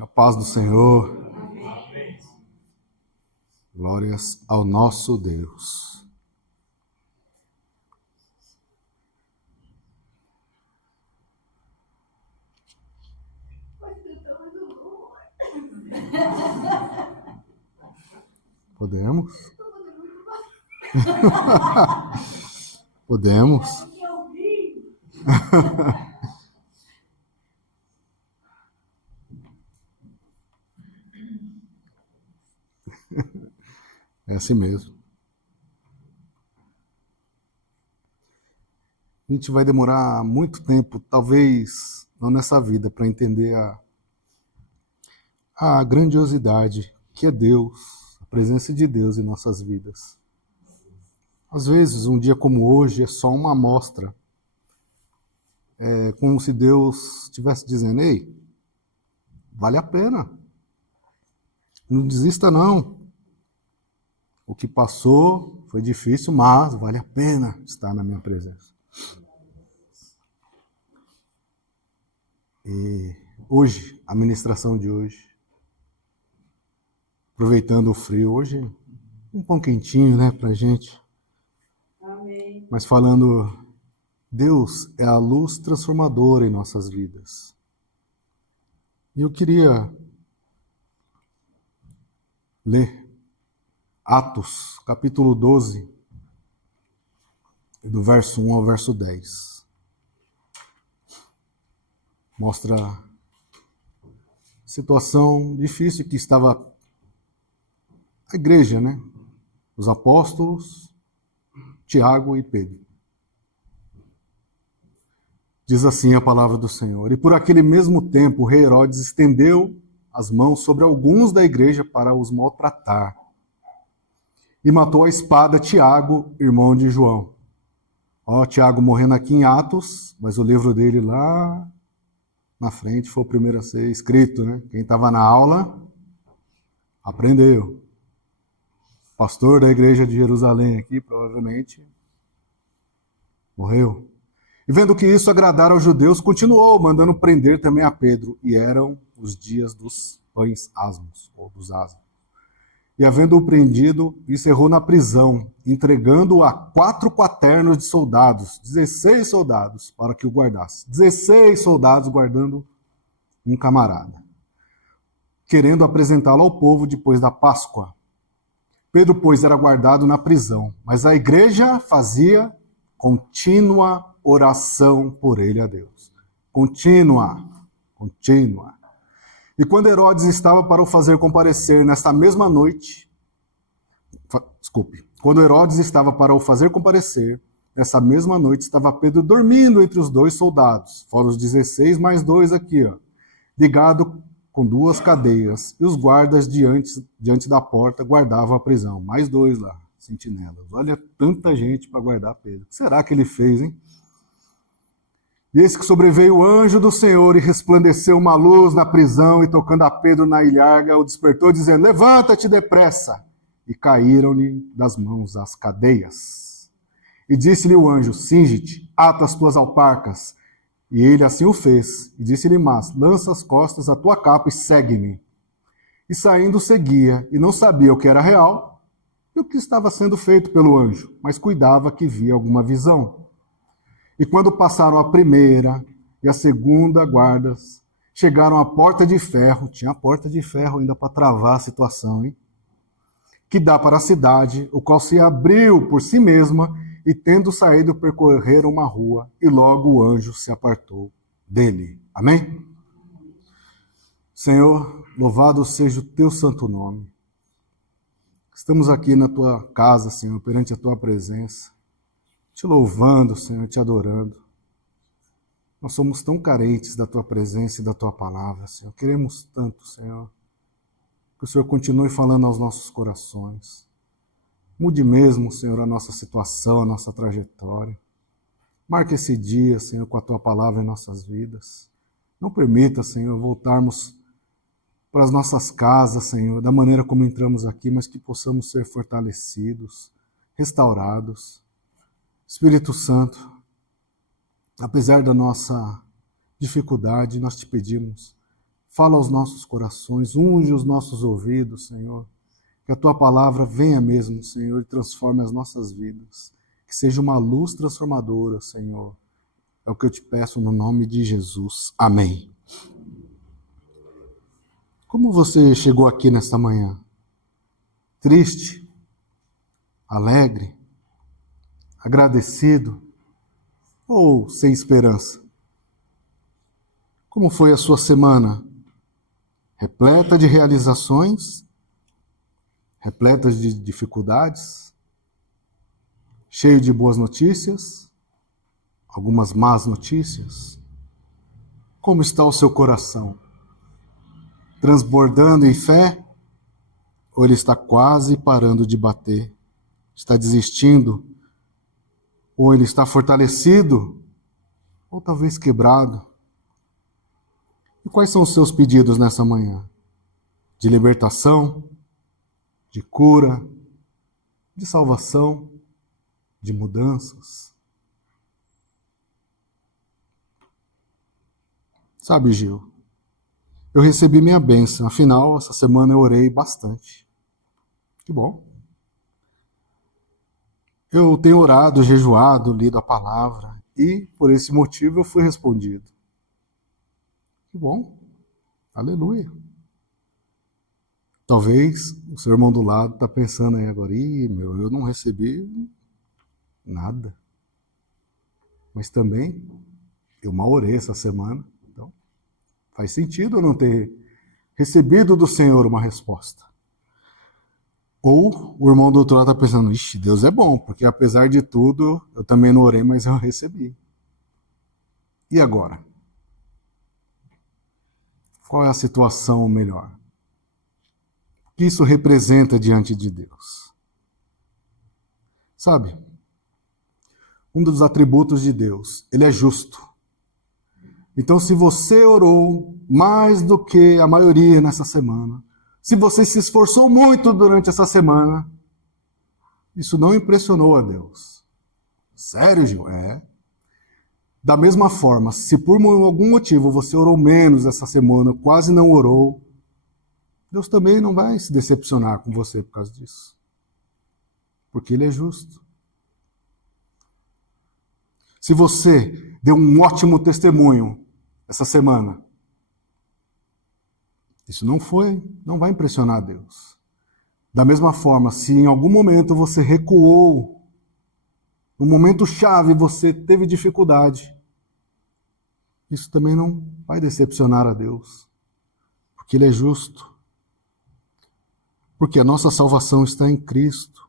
A paz do Senhor. Amém. Glórias ao nosso Deus. Podemos? Podemos. É assim mesmo. A gente vai demorar muito tempo, talvez não nessa vida, para entender a grandiosidade que é Deus, a presença de Deus em nossas vidas. Às vezes, um dia como hoje é só uma amostra. É como se Deus estivesse dizendo: ei, vale a pena. Não desista não. O que passou foi difícil, mas vale a pena estar na minha presença. E hoje, a ministração de hoje, aproveitando o frio, hoje um pão quentinho, né, pra gente. Amém. Mas falando, Deus é a luz transformadora em nossas vidas. E eu queria ler Atos, capítulo 12, do verso 1 ao verso 10. Mostra a situação difícil que estava a igreja, né? Os apóstolos, Tiago e Pedro. Diz assim a palavra do Senhor: E por aquele mesmo tempo o rei Herodes estendeu as mãos sobre alguns da igreja para os maltratar. E matou a espada Tiago, irmão de João. Tiago morrendo aqui em Atos, mas o livro dele lá na frente foi o primeiro a ser escrito, né? Quem estava na aula aprendeu. Pastor da igreja de Jerusalém aqui, provavelmente, morreu. E vendo que isso agradara aos judeus, continuou mandando prender também a Pedro. E eram os dias dos pães asmos, ou dos asmos. E havendo-o prendido, encerrou na prisão, entregando-o a 4 quaternos de soldados, 16 soldados, para que o guardasse. 16 soldados guardando um camarada, querendo apresentá-lo ao povo depois da Páscoa. Pedro, pois, era guardado na prisão, mas a igreja fazia contínua oração por ele a Deus. Contínua. E quando Herodes estava para o fazer comparecer nessa mesma noite, quando Herodes estava para o fazer comparecer, nessa mesma noite estava Pedro dormindo entre os 2 soldados, fora os 16 mais 2 aqui, ligado com 2 cadeias, e os guardas diante da porta guardavam a prisão. Mais 2 lá, sentinelas. Olha, tanta gente para guardar Pedro. O que será que ele fez, hein? E eis que sobreveio o anjo do Senhor e resplandeceu uma luz na prisão e tocando a Pedro na ilharga, o despertou dizendo: levanta-te depressa. E caíram-lhe das mãos as cadeias. E disse-lhe o anjo: cinge-te, ata as tuas alparcas. E ele assim o fez. E disse-lhe: mas lança as costas a tua capa e segue-me. E saindo seguia, e não sabia o que era real e o que estava sendo feito pelo anjo, mas cuidava que via alguma visão. E quando passaram a primeira e a segunda guardas, chegaram à porta de ferro, tinha a porta de ferro ainda para travar a situação, hein? Que dá para a cidade, o qual se abriu por si mesma, e tendo saído percorreram uma rua, e logo o anjo se apartou dele. Amém? Senhor, louvado seja o teu santo nome. Estamos aqui na tua casa, Senhor, perante a tua presença, te louvando, Senhor, te adorando. Nós somos tão carentes da tua presença e da tua palavra, Senhor. Queremos tanto, Senhor, que o Senhor continue falando aos nossos corações. Mude mesmo, Senhor, a nossa situação, a nossa trajetória. Marque esse dia, Senhor, com a tua palavra em nossas vidas. Não permita, Senhor, voltarmos para as nossas casas, Senhor, da maneira como entramos aqui, mas que possamos ser fortalecidos, restaurados. Espírito Santo, apesar da nossa dificuldade, nós te pedimos, Fala aos nossos corações, unge os nossos ouvidos, Senhor. Que a Tua palavra venha mesmo, Senhor, e transforme as nossas vidas. Que seja uma luz transformadora, Senhor. É o que eu te peço no nome de Jesus. Amém. Como você chegou aqui nesta manhã? Triste? Alegre? Agradecido? Ou sem esperança? Como foi a sua semana? Repleta de realizações? Repleta de dificuldades? Cheio de boas notícias? Algumas más notícias? Como está o seu coração? Transbordando em fé? Ou ele está quase parando de bater? Está desistindo? Ou ele está fortalecido? Ou talvez quebrado? E quais são os seus pedidos nessa manhã? De libertação? De cura? De salvação? De mudanças? Sabe, Gil, eu recebi minha bênção. Afinal, essa semana eu orei bastante. Que bom. Eu tenho orado, jejuado, lido a palavra e, por esse motivo, eu fui respondido. Que bom. Aleluia. Talvez o seu irmão do lado está pensando aí agora, eu não recebi nada. Mas também, eu mal orei essa semana. Então, faz sentido eu não ter recebido do Senhor uma resposta. Ou o irmão do outro lado está pensando, ixi, Deus é bom, porque apesar de tudo, eu também não orei, mas eu recebi. E agora? Qual é a situação melhor? O que isso representa diante de Deus? Sabe, um dos atributos de Deus, ele é justo. Então, se você orou mais do que a maioria nessa semana, se você se esforçou muito durante essa semana, isso não impressionou a Deus. Sério, Gil? É. Da mesma forma, se por algum motivo você orou menos essa semana, quase não orou, Deus também não vai se decepcionar com você por causa disso. Porque Ele é justo. Se você deu um ótimo testemunho essa semana, isso não vai impressionar a Deus. Da mesma forma, se em algum momento você recuou, no momento chave você teve dificuldade, isso também não vai decepcionar a Deus, porque Ele é justo. Porque a nossa salvação está em Cristo.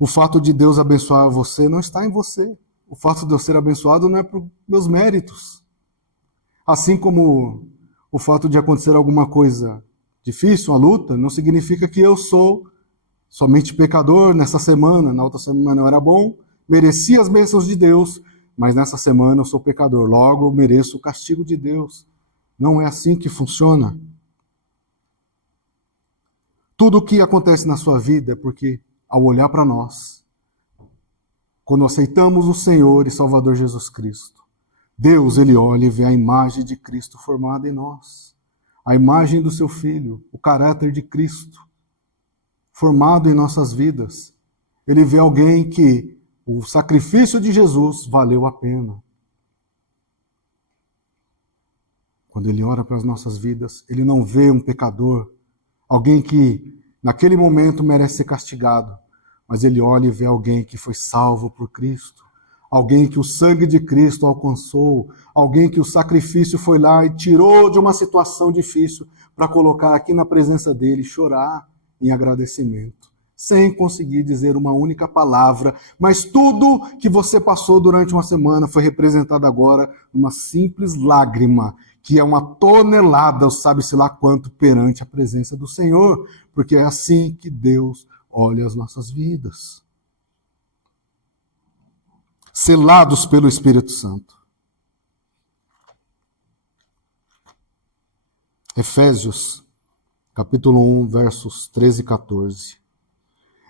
O fato de Deus abençoar você não está em você. O fato de eu ser abençoado não é por meus méritos. Assim como o fato de acontecer alguma coisa difícil, uma luta, não significa que eu sou somente pecador nessa semana. Na outra semana eu era bom, mereci as bênçãos de Deus, mas nessa semana eu sou pecador, logo eu mereço o castigo de Deus. Não é assim que funciona. Tudo o que acontece na sua vida é porque, ao olhar para nós, quando aceitamos o Senhor e Salvador Jesus Cristo, Deus, Ele olha e vê a imagem de Cristo formada em nós. A imagem do seu Filho, o caráter de Cristo, formado em nossas vidas. Ele vê alguém que o sacrifício de Jesus valeu a pena. Quando Ele olha para as nossas vidas, Ele não vê um pecador, alguém que naquele momento merece ser castigado, mas Ele olha e vê alguém que foi salvo por Cristo. Alguém que o sangue de Cristo alcançou, alguém que o sacrifício foi lá e tirou de uma situação difícil para colocar aqui na presença dele, chorar em agradecimento, sem conseguir dizer uma única palavra, mas tudo que você passou durante uma semana foi representado agora numa simples lágrima, que é uma tonelada, ou sabe-se lá quanto, perante a presença do Senhor, porque é assim que Deus olha as nossas vidas. Selados pelo Espírito Santo. Efésios, capítulo 1, versos 13 e 14.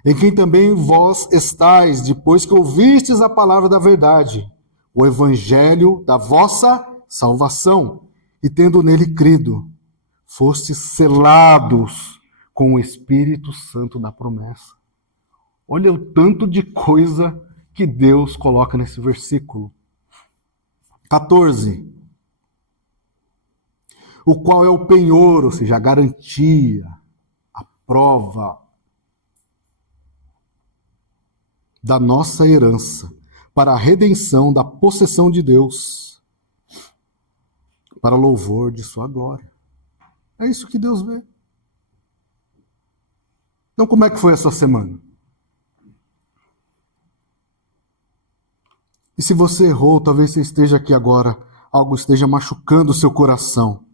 Em quem também vós estáis, depois que ouvistes a palavra da verdade, o evangelho da vossa salvação, e tendo nele crido, fostes selados com o Espírito Santo da promessa. Olha o tanto de coisa que Deus coloca nesse versículo. 14. O qual é o penhor, ou seja, a garantia, a prova da nossa herança, para a redenção da possessão de Deus, para louvor de sua glória. É isso que Deus vê. Então, como é que foi a sua semana? E se você errou, talvez você esteja aqui agora, algo esteja machucando o seu coração.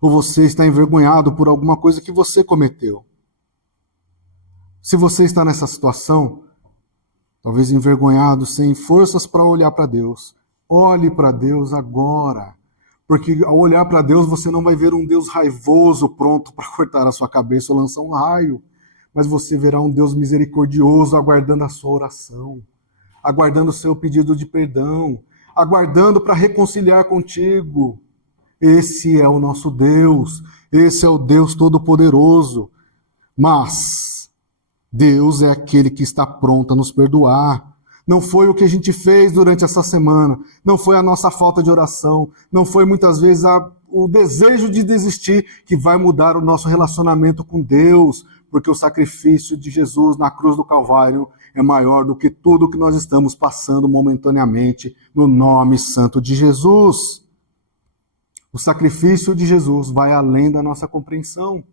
Ou você está envergonhado por alguma coisa que você cometeu. Se você está nessa situação, talvez envergonhado, sem forças para olhar para Deus, olhe para Deus agora. Porque ao olhar para Deus, você não vai ver um Deus raivoso pronto para cortar a sua cabeça ou lançar um raio. Mas você verá um Deus misericordioso aguardando a sua oração, aguardando o seu pedido de perdão, aguardando para reconciliar contigo. Esse é o nosso Deus, esse é o Deus Todo-Poderoso. Mas Deus é aquele que está pronto a nos perdoar. Não foi o que a gente fez durante essa semana, não foi a nossa falta de oração, não foi muitas vezes o desejo de desistir que vai mudar o nosso relacionamento com Deus, porque o sacrifício de Jesus na cruz do Calvário é maior do que tudo que nós estamos passando momentaneamente no nome santo de Jesus. O sacrifício de Jesus vai além da nossa compreensão,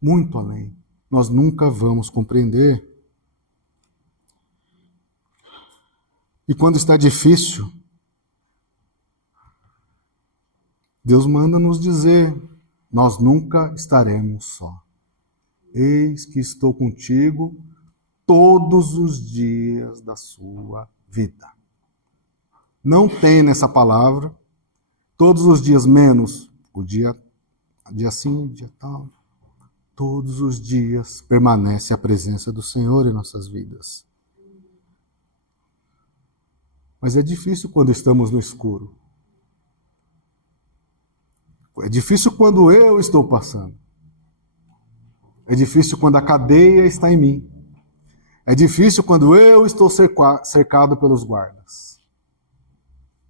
muito além. Nós nunca vamos compreender. E quando está difícil, Deus manda nos dizer, nós nunca estaremos só. Eis que estou contigo todos os dias da sua vida. Não tem nessa palavra, todos os dias menos o dia sim, dia tal. Todos os dias permanece a presença do Senhor em nossas vidas. Mas é difícil quando estamos no escuro. É difícil quando eu estou passando. É difícil quando a cadeia está em mim. É difícil quando eu estou cercado pelos guardas.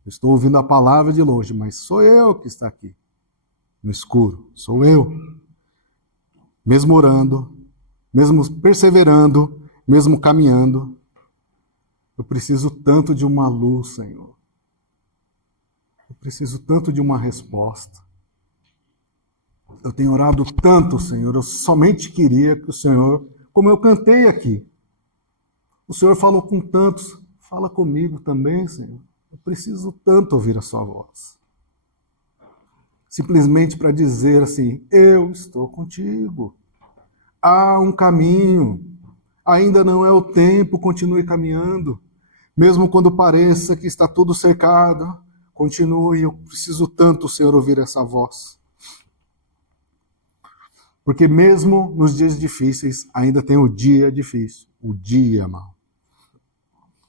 Estou ouvindo a palavra de longe, mas sou eu que está aqui, no escuro. Sou eu. Mesmo orando, mesmo perseverando, mesmo caminhando, eu preciso tanto de uma luz, Senhor. Eu preciso tanto de uma resposta. Eu tenho orado tanto, Senhor, eu somente queria que o Senhor, como eu cantei aqui, o Senhor falou com tantos, fala comigo também, Senhor. Eu preciso tanto ouvir a sua voz. Simplesmente para dizer assim, eu estou contigo. Há um caminho, ainda não é o tempo, continue caminhando. Mesmo quando pareça que está tudo cercado, continue, eu preciso tanto, Senhor, ouvir essa voz. Porque mesmo nos dias difíceis, ainda tem o dia difícil, o dia mau.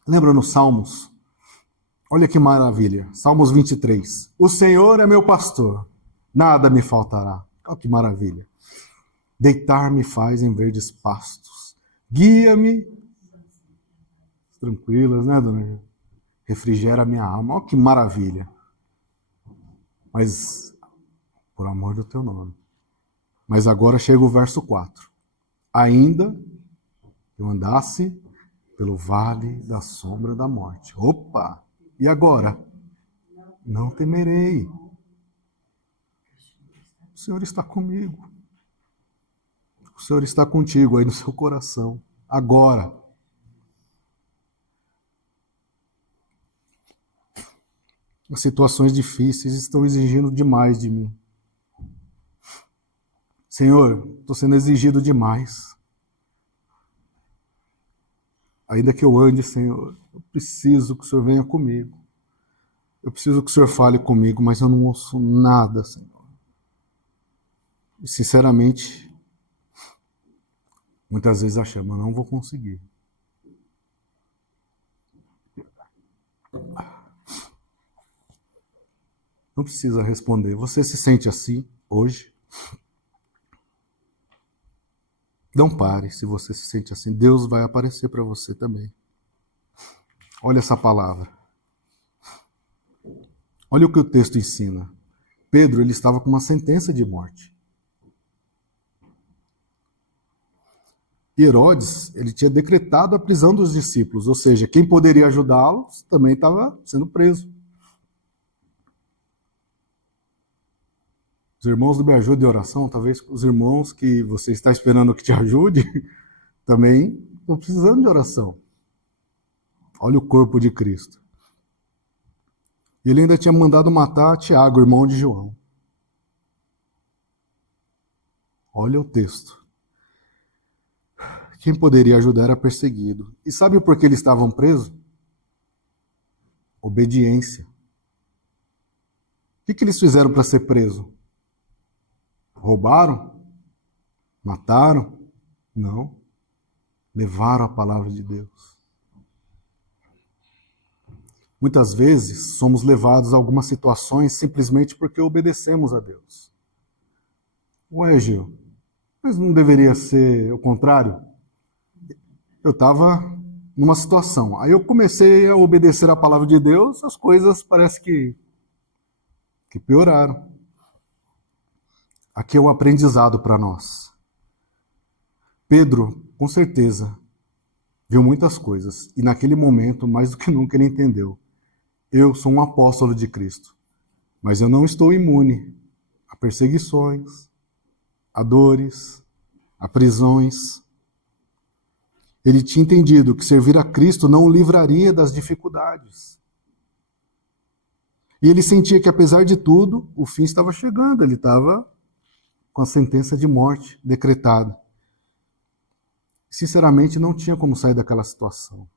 Lembra nos Salmos? Olha que maravilha, Salmos 23. O Senhor é meu pastor, nada me faltará. Olha que maravilha. Deitar-me faz em verdes pastos. Guia-me. Tranquilas, né, dona? Refrigera a minha alma. Olha que maravilha. Mas, por amor do teu nome. Mas agora chega o verso 4. Ainda eu andasse pelo vale da sombra da morte. Opa! E agora? Não temerei. O Senhor está comigo. O Senhor está contigo aí no seu coração. Agora. As situações difíceis estão exigindo demais de mim. Senhor, estou sendo exigido demais. Ainda que eu ande, Senhor, eu preciso que o Senhor venha comigo. Eu preciso que o Senhor fale comigo, mas eu não ouço nada, Senhor. E, sinceramente, muitas vezes achamos, eu não vou conseguir. Não precisa responder. Você se sente assim hoje? Não pare se você se sente assim. Deus vai aparecer para você também. Olha essa palavra. Olha o que o texto ensina. Pedro, ele estava com uma sentença de morte. Herodes, ele tinha decretado a prisão dos discípulos, ou seja, quem poderia ajudá-los também estava sendo preso. Os irmãos do Me Ajude em Oração, talvez os irmãos que você está esperando que te ajude, também estão precisando de oração. Olha o corpo de Cristo. Ele ainda tinha mandado matar Tiago, irmão de João. Olha o texto. Quem poderia ajudar era perseguido. E sabe por que eles estavam presos? Obediência. O que eles fizeram para ser presos? Roubaram? Mataram? Não. Levaram a palavra de Deus. Muitas vezes somos levados a algumas situações simplesmente porque obedecemos a Deus. Ué, Gil, mas não deveria ser o contrário? Eu estava numa situação, aí eu comecei a obedecer a palavra de Deus, as coisas parece que pioraram. Aqui é um aprendizado para nós. Pedro, com certeza, viu muitas coisas, e naquele momento, mais do que nunca, ele entendeu. Eu sou um apóstolo de Cristo, mas eu não estou imune a perseguições, a dores, a prisões. Ele tinha entendido que servir a Cristo não o livraria das dificuldades. E ele sentia que, apesar de tudo, o fim estava chegando, ele estava com a sentença de morte decretada. Sinceramente, não tinha como sair daquela situação.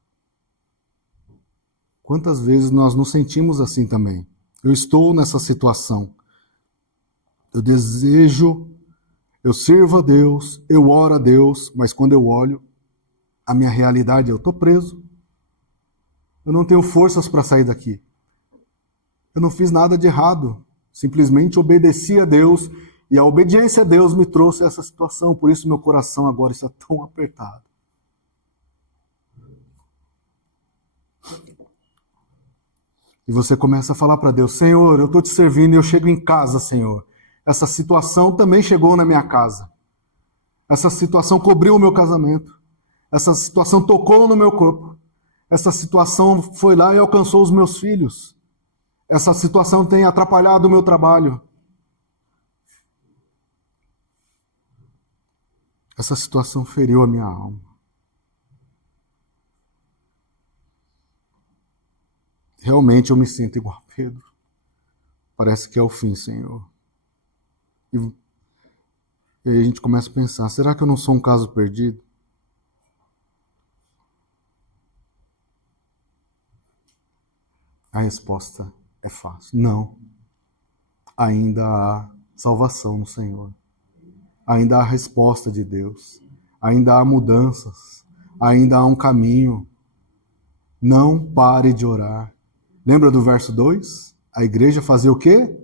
Quantas vezes nós nos sentimos assim também? Eu estou nessa situação. Eu desejo, eu sirvo a Deus, eu oro a Deus, mas quando eu olho, a minha realidade é eu estou preso. Eu não tenho forças para sair daqui. Eu não fiz nada de errado. Simplesmente obedeci a Deus e a obediência a Deus me trouxe essa situação. Por isso meu coração agora está tão apertado. E você começa a falar para Deus, Senhor, eu estou te servindo e eu chego em casa, Senhor. Essa situação também chegou na minha casa. Essa situação cobriu o meu casamento. Essa situação tocou no meu corpo. Essa situação foi lá e alcançou os meus filhos. Essa situação tem atrapalhado o meu trabalho. Essa situação feriu a minha alma. Realmente eu me sinto igual a Pedro. Parece que é o fim, Senhor. E aí a gente começa a pensar, será que eu não sou um caso perdido? A resposta é fácil. Não. Ainda há salvação no Senhor. Ainda há resposta de Deus. Ainda há mudanças. Ainda há um caminho. Não pare de orar. Lembra do verso 2? A igreja fazia o quê?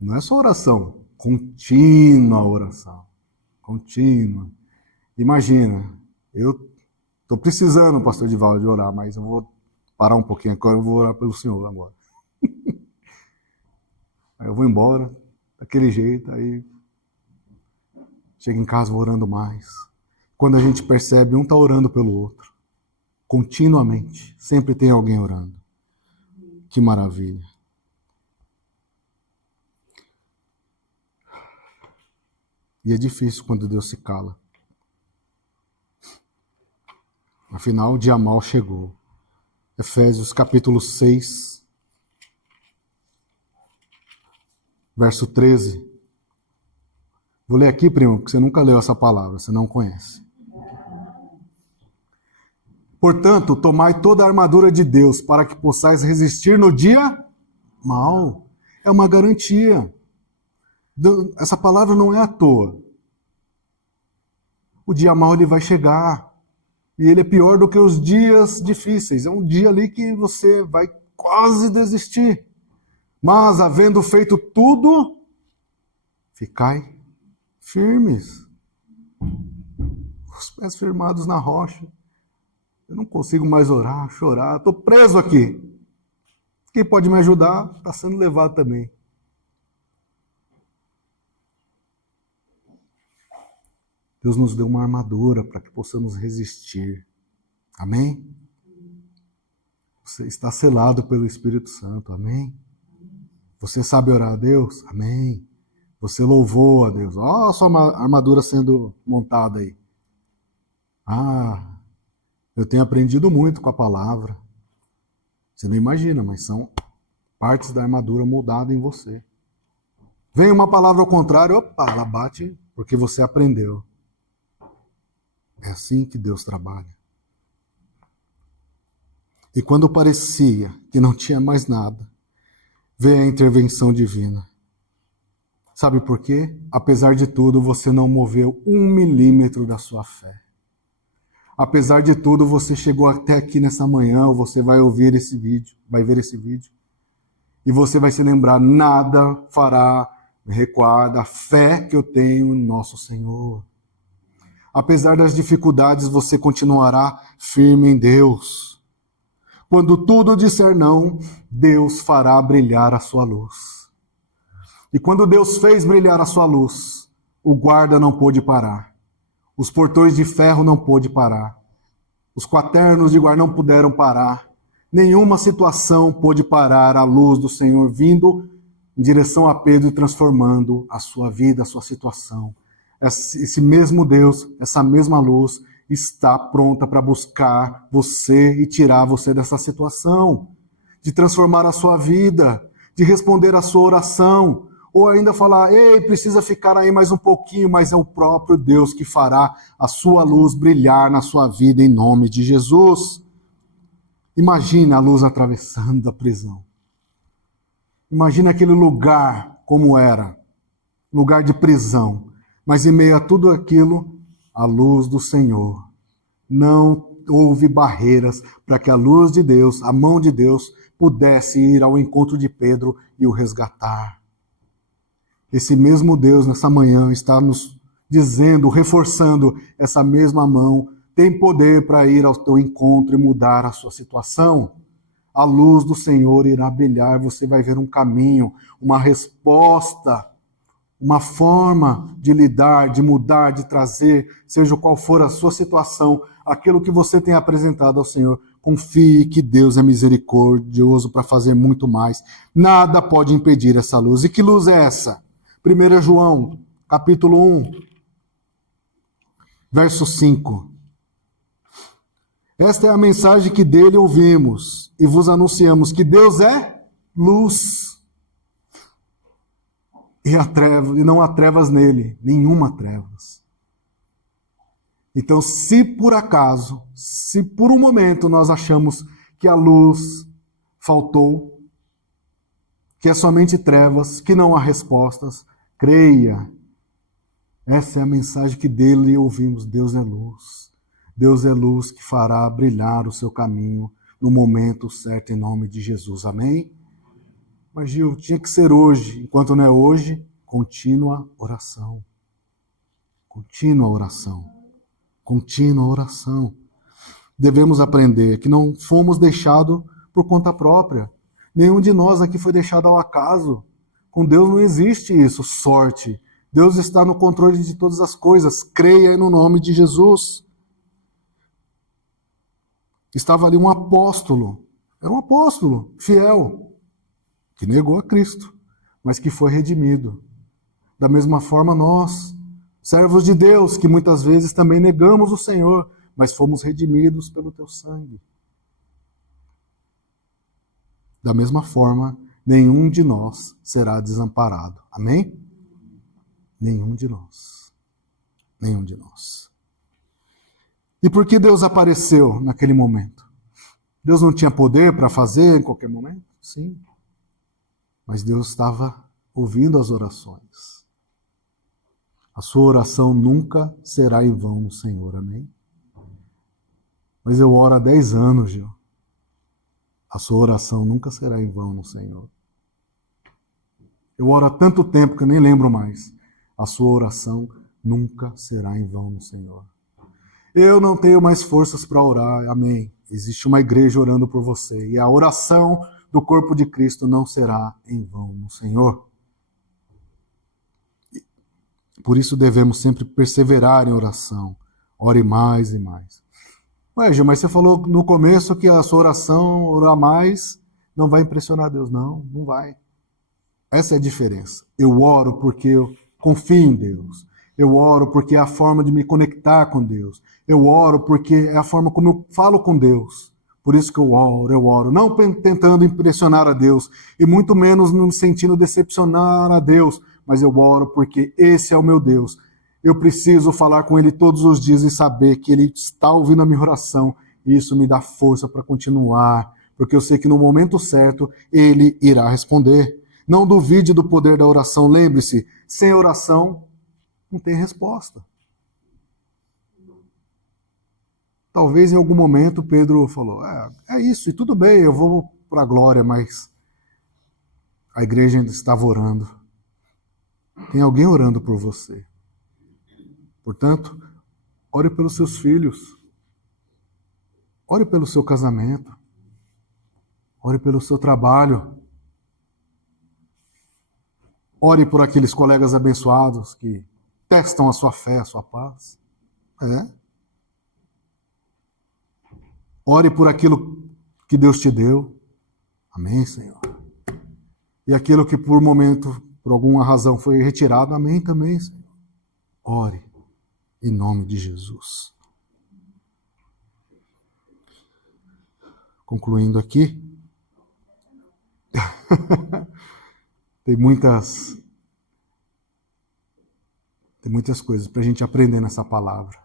Não é só oração. Contínua oração. Contínua. Imagina, eu estou precisando, pastor Divaldo, de orar, mas eu vou parar um pouquinho agora, eu vou orar pelo Senhor agora. Aí eu vou embora, daquele jeito, aí chego em casa vou orando mais. Quando a gente percebe, um está orando pelo outro, continuamente, sempre tem alguém orando. Que maravilha. E é difícil quando Deus se cala. Afinal, o dia mal chegou. Efésios capítulo 6, verso 13. Vou ler aqui, primo, porque você nunca leu essa palavra, você não conhece. Portanto, tomai toda a armadura de Deus para que possais resistir no dia mal. É uma garantia. Essa palavra não é à toa. O dia mal ele vai chegar. E ele é pior do que os dias difíceis. É um dia ali que você vai quase desistir. Mas, havendo feito tudo, ficai firmes, os pés firmados na rocha. Eu não consigo mais orar, chorar, estou preso aqui. Quem pode me ajudar está sendo levado também. Deus nos deu uma armadura para que possamos resistir. Amém? Você está selado pelo Espírito Santo. Amém? Você sabe orar a Deus? Amém? Você louvou a Deus. Olha a sua armadura sendo montada aí. Eu tenho aprendido muito com a palavra. Você não imagina, mas são partes da armadura moldada em você. Vem uma palavra ao contrário, opa, ela bate porque você aprendeu. É assim que Deus trabalha. E quando parecia que não tinha mais nada, veio a intervenção divina. Sabe por quê? Apesar de tudo, você não moveu 1 milímetro da sua fé. Apesar de tudo, você chegou até aqui nessa manhã, ou você vai ouvir esse vídeo, vai ver esse vídeo, e você vai se lembrar, nada fará me recuar da fé que eu tenho em nosso Senhor. Apesar das dificuldades, você continuará firme em Deus. Quando tudo disser não, Deus fará brilhar a sua luz. E quando Deus fez brilhar a sua luz, o guarda não pôde parar. Os portões de ferro não pôde parar. Os quaternos de guarda não puderam parar. Nenhuma situação pôde parar a luz do Senhor vindo em direção a Pedro e transformando a sua vida, a sua situação. Esse mesmo Deus, essa mesma luz, está pronta para buscar você e tirar você dessa situação, de transformar a sua vida, de responder a sua oração, ou ainda falar, ei, precisa ficar aí mais um pouquinho, mas é o próprio Deus que fará a sua luz brilhar na sua vida em nome de Jesus. Imagina a luz atravessando a prisão. Imagina aquele lugar como era, lugar de prisão. Mas em meio a tudo aquilo, a luz do Senhor. Não houve barreiras para que a luz de Deus, a mão de Deus, pudesse ir ao encontro de Pedro e o resgatar. Esse mesmo Deus, nessa manhã, está nos dizendo, reforçando essa mesma mão, tem poder para ir ao teu encontro e mudar a sua situação. A luz do Senhor irá brilhar, você vai ver um caminho, uma resposta, uma forma de lidar, de mudar, de trazer, seja qual for a sua situação, aquilo que você tem apresentado ao Senhor. Confie que Deus é misericordioso para fazer muito mais. Nada pode impedir essa luz. E que luz é essa? 1 João, capítulo 1, verso 5. Esta é a mensagem que dele ouvimos e vos anunciamos, que Deus é luz. E não há trevas nele, nenhuma trevas. Então, se por acaso, se por um momento nós achamos que a luz faltou, que é somente trevas, que não há respostas, creia. Essa é a mensagem que dele ouvimos. Deus é luz. Deus é luz que fará brilhar o seu caminho no momento certo, em nome de Jesus. Amém? Mas, Gil, tinha que ser hoje. Enquanto não é hoje, contínua oração. Contínua oração. Contínua oração. Devemos aprender que não fomos deixados por conta própria. Nenhum de nós aqui foi deixado ao acaso. Com Deus não existe isso, sorte. Deus está no controle de todas as coisas. Creia no nome de Jesus. Estava ali um apóstolo. Era um apóstolo fiel, que negou a Cristo, mas que foi redimido. Da mesma forma nós, servos de Deus, que muitas vezes também negamos o Senhor, mas fomos redimidos pelo teu sangue. Da mesma forma, nenhum de nós será desamparado. Amém? Nenhum de nós. Nenhum de nós. E por que Deus apareceu naquele momento? Deus não tinha poder para fazer em qualquer momento? Sim. Mas Deus estava ouvindo as orações. A sua oração nunca será em vão no Senhor, amém? Mas eu oro há 10 anos, Gil. A sua oração nunca será em vão no Senhor. Eu oro há tanto tempo que eu nem lembro mais. A sua oração nunca será em vão no Senhor. Eu não tenho mais forças para orar, amém. Existe uma igreja orando por você e a oração do corpo de Cristo não será em vão no Senhor. Por isso devemos sempre perseverar em oração. Ore mais e mais. Ué, Gil, mas você falou no começo que a sua oração, orar mais, não vai impressionar Deus. Não, não vai. Essa é a diferença. Eu oro porque eu confio em Deus. Eu oro porque é a forma de me conectar com Deus. Eu oro porque é a forma como eu falo com Deus. Por isso que eu oro. Não tentando impressionar a Deus, e muito menos no sentido de decepcionar a Deus, mas eu oro porque esse é o meu Deus. Eu preciso falar com Ele todos os dias e saber que Ele está ouvindo a minha oração, e isso me dá força para continuar, porque eu sei que no momento certo Ele irá responder. Não duvide do poder da oração. Lembre-se, sem oração não tem resposta. Talvez em algum momento Pedro falou, é isso, e tudo bem, eu vou para a glória, mas a igreja ainda estava orando. Tem alguém orando por você. Portanto, ore pelos seus filhos. Ore pelo seu casamento. Ore pelo seu trabalho. Ore por aqueles colegas abençoados que testam a sua fé, a sua paz. Ore por aquilo que Deus te deu. Amém, Senhor. E aquilo que por momento, por alguma razão, foi retirado. Amém também, Senhor. Ore em nome de Jesus. Concluindo aqui. Tem muitas coisas para a gente aprender nessa palavra.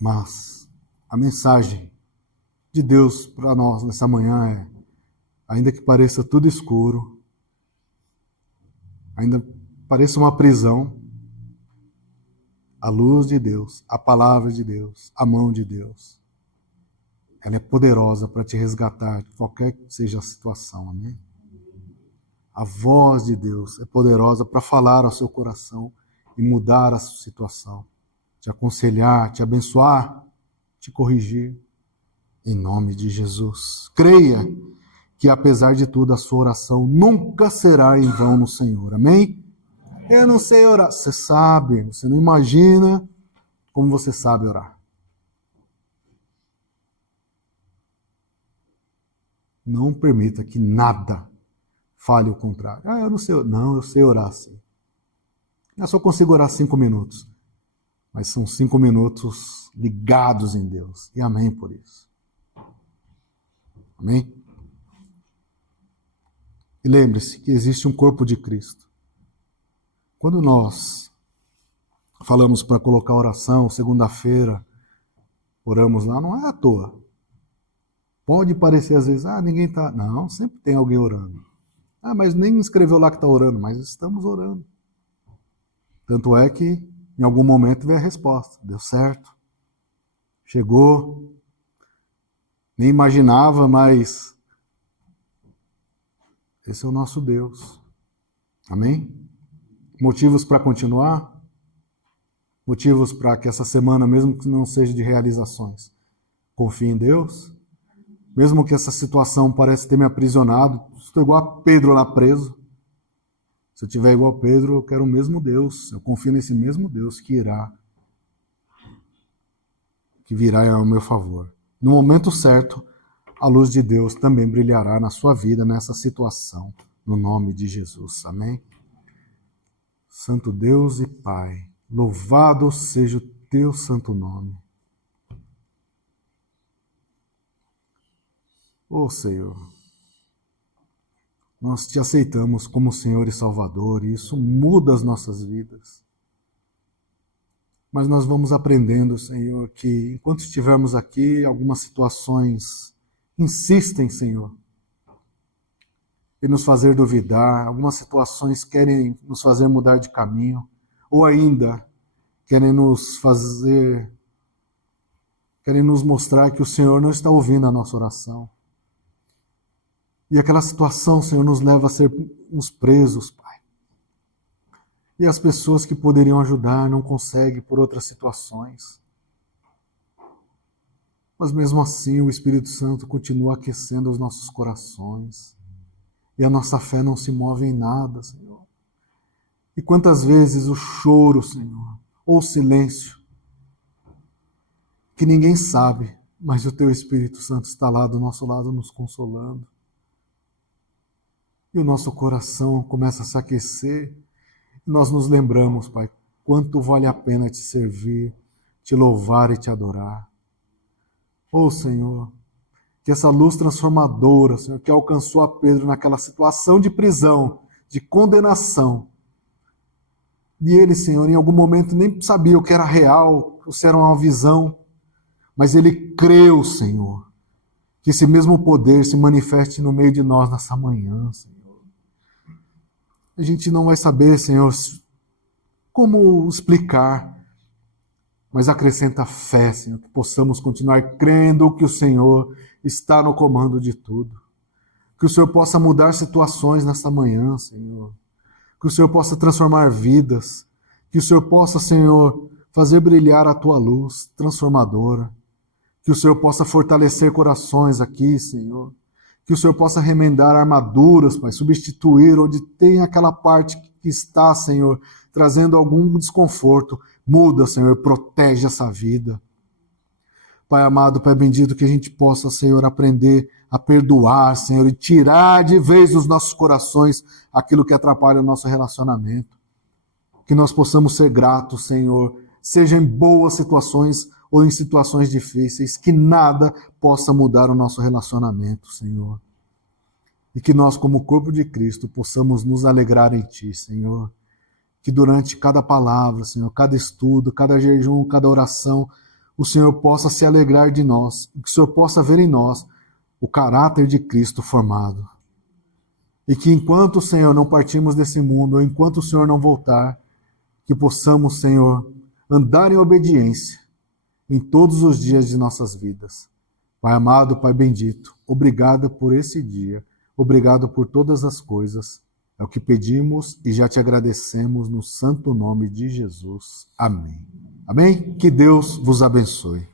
Mas a mensagem de Deus para nós nessa manhã é: ainda que pareça tudo escuro, ainda pareça uma prisão, a luz de Deus, a palavra de Deus, a mão de Deus, ela é poderosa para te resgatar, qualquer que seja a situação, amém? A voz de Deus é poderosa para falar ao seu coração e mudar a sua situação, te aconselhar, te abençoar, te corrigir, em nome de Jesus. Creia que, apesar de tudo, a sua oração nunca será em vão no Senhor, amém? Eu não sei orar. Você sabe, você não imagina como você sabe orar. Não permita que nada fale o contrário. Eu não sei. Não, eu sei orar sim. Eu só consigo orar 5 minutos. Mas são 5 minutos ligados em Deus. E amém por isso. Amém? E lembre-se que existe um corpo de Cristo. Quando nós falamos para colocar oração, segunda-feira, oramos lá, não é à toa. Pode parecer às vezes, ninguém está... Não, sempre tem alguém orando. Mas nem escreveu lá que está orando, mas estamos orando. Tanto é que em algum momento veio a resposta. Deu certo. Chegou. Nem imaginava, mas esse é o nosso Deus. Amém? Motivos para continuar? Motivos para que essa semana, mesmo que não seja de realizações, confie em Deus? Mesmo que essa situação pareça ter me aprisionado, estou igual a Pedro lá preso. Se eu estiver igual a Pedro, eu quero o mesmo Deus. Eu confio nesse mesmo Deus que virá ao meu favor. No momento certo, a luz de Deus também brilhará na sua vida, nessa situação, no nome de Jesus. Amém? Santo Deus e Pai, louvado seja o teu santo nome. Senhor, nós te aceitamos como Senhor e Salvador, e isso muda as nossas vidas. Mas nós vamos aprendendo, Senhor, que enquanto estivermos aqui, algumas situações insistem, Senhor, em nos fazer duvidar, algumas situações querem nos fazer mudar de caminho, ou ainda querem nos mostrar que o Senhor não está ouvindo a nossa oração. E aquela situação, Senhor, nos leva a sermos presos, Pai. E as pessoas que poderiam ajudar não conseguem por outras situações. Mas mesmo assim, o Espírito Santo continua aquecendo os nossos corações. E a nossa fé não se move em nada, Senhor. E quantas vezes o choro, Senhor, ou o silêncio, que ninguém sabe, mas o Teu Espírito Santo está lá do nosso lado nos consolando. E o nosso coração começa a se aquecer. E nós nos lembramos, Pai, quanto vale a pena te servir, te louvar e te adorar. Oh, Senhor, que essa luz transformadora, Senhor, que alcançou a Pedro naquela situação de prisão, de condenação. E ele, Senhor, em algum momento nem sabia o que era real, o que era uma visão, mas ele creu, Senhor, que esse mesmo poder se manifeste no meio de nós nessa manhã, Senhor. A gente não vai saber, Senhor, como explicar, mas acrescenta fé, Senhor, que possamos continuar crendo que o Senhor está no comando de tudo. Que o Senhor possa mudar situações nesta manhã, Senhor. Que o Senhor possa transformar vidas. Que o Senhor possa, Senhor, fazer brilhar a Tua luz transformadora. Que o Senhor possa fortalecer corações aqui, Senhor. Que o Senhor possa remendar armaduras, Pai, substituir onde tem aquela parte que está, Senhor, trazendo algum desconforto. Muda, Senhor, protege essa vida. Pai amado, Pai bendito, que a gente possa, Senhor, aprender a perdoar, Senhor, e tirar de vez dos nossos corações aquilo que atrapalha o nosso relacionamento. Que nós possamos ser gratos, Senhor, seja em boas situações ou em situações difíceis, que nada possa mudar o nosso relacionamento, Senhor. E que nós, como corpo de Cristo, possamos nos alegrar em Ti, Senhor. Que durante cada palavra, Senhor, cada estudo, cada jejum, cada oração, o Senhor possa se alegrar de nós, que o Senhor possa ver em nós o caráter de Cristo formado. E que enquanto, Senhor, não partirmos desse mundo, ou enquanto o Senhor não voltar, que possamos, Senhor, andar em obediência em todos os dias de nossas vidas. Pai amado, Pai bendito, obrigado por esse dia, obrigado por todas as coisas. É o que pedimos e já te agradecemos no santo nome de Jesus. Amém. Amém? Que Deus vos abençoe.